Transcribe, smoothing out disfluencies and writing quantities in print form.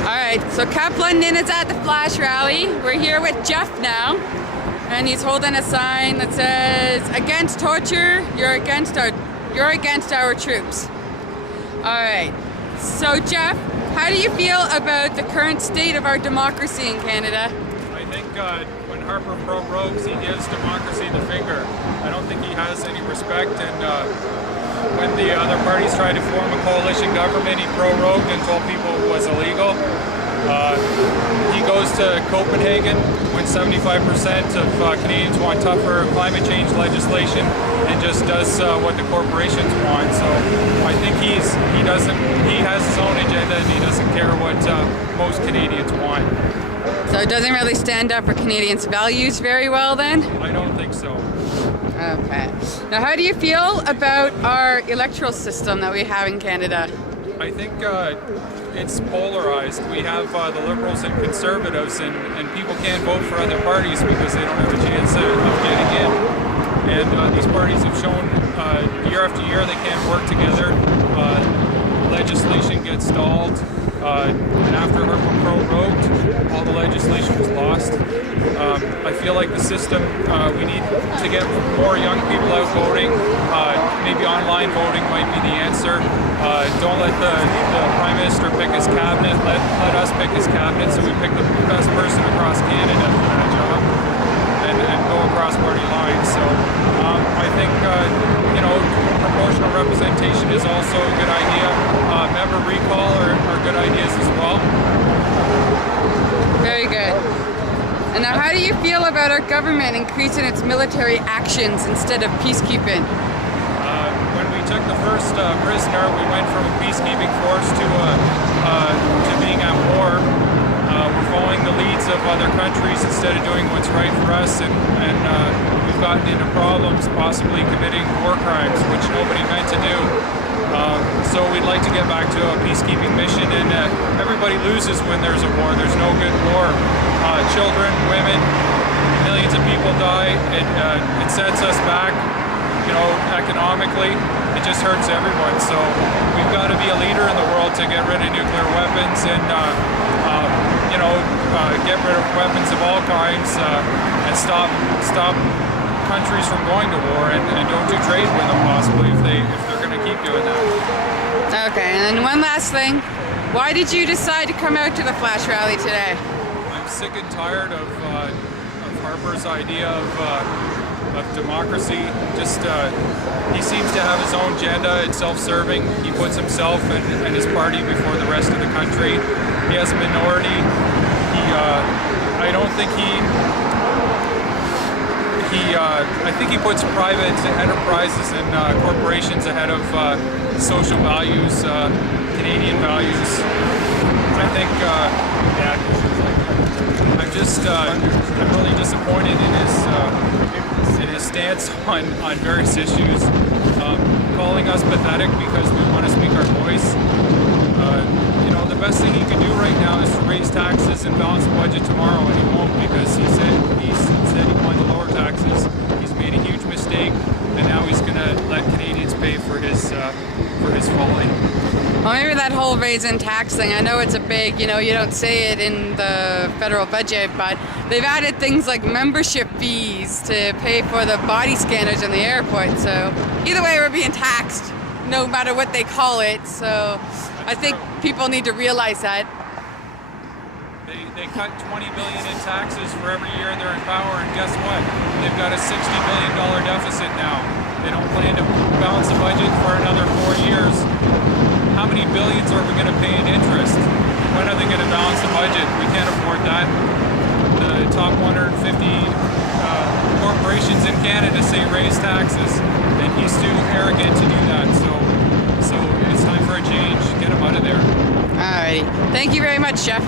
Alright, so Cap London is at the Flash rally. We're here with Jeff now, and he's holding a sign that says, "Against torture, you're against our troops." Alright, so Jeff, how do you feel about the current state of our democracy in Canada? I think when Harper prorogues, he gives democracy the finger. I don't think he has any respect, and when the other parties tried to form a coalition government, he prorogued and told people it was illegal. He goes to Copenhagen when 75% of Canadians want tougher climate change legislation and just does what the corporations want. So I think he has his own agenda and he doesn't care what most Canadians want. So it doesn't really stand up for Canadians' values very well then? I don't think so. Okay. Now, how do you feel about our electoral system that we have in Canada? I think it's polarized. We have the Liberals and Conservatives, and people can't vote for other parties because they don't have a chance of getting in. And these parties have shown year after year they can't work together. Legislation gets stalled. And after Harper prorogued, all the legislation was lost. I feel like the system, we need to get more young people out voting. Maybe online voting might be the answer. Don't let the Prime Minister pick his cabinet. Let us pick his cabinet, so we pick the best person across Canada for that job and go across party lines. So I think proportional representation is also a good idea. Member recall are good ideas as well. Very good. And now, how do you feel about our government increasing its military actions instead of peacekeeping? When we took the first prisoner, we went from a peacekeeping force to being at war. We're following the leads of other countries instead of doing what's right for us, and we've gotten into problems, possibly committing war crimes, which nobody meant to do. So we'd like to get back to a peacekeeping mission, and everybody loses when there's a war. There's no good war. Children, women, millions of people die. It sets us back, economically. It just hurts everyone. So we've got to be a leader in the world to get rid of nuclear weapons and get rid of weapons of all kinds and stop countries from going to war and don't do trade with them possibly if they're going to keep doing that. Okay, and then one last thing. Why did you decide to come out to the Flash rally today? I'm sick and tired of Harper's idea of democracy. Just he seems to have his own agenda. It's self-serving. He puts himself and his party before the rest of the country. He has a minority. I think he puts private enterprises and corporations ahead of social values, Canadian values. I think I'm really disappointed in his stance on various issues, calling us pathetic because we want to speak our voice. The best thing he can do right now is to raise taxes and balance the budget tomorrow, and he won't because he said he wanted to lower taxes. He's made a huge mistake, and now he's going to let Canadians pay for his folly. Well, maybe that whole raising tax thing, I know it's a big, you don't say it in the federal budget, but they've added things like membership fees to pay for the body scanners in the airport. So either way, we're being taxed, no matter what they call it. So I think people need to realize that. They cut $20 billion in taxes for every year they're in power, and guess what? They've got a $60 billion deficit now. They don't plan to balance the budget for another 4 years. How many billions are we going to pay in interest? When are they going to balance the budget? We can't afford that. The top 150 corporations in Canada say raise taxes, and he's too arrogant to do that. So it's time for a change. Get him out of there. All right. Thank you very much, Jeff.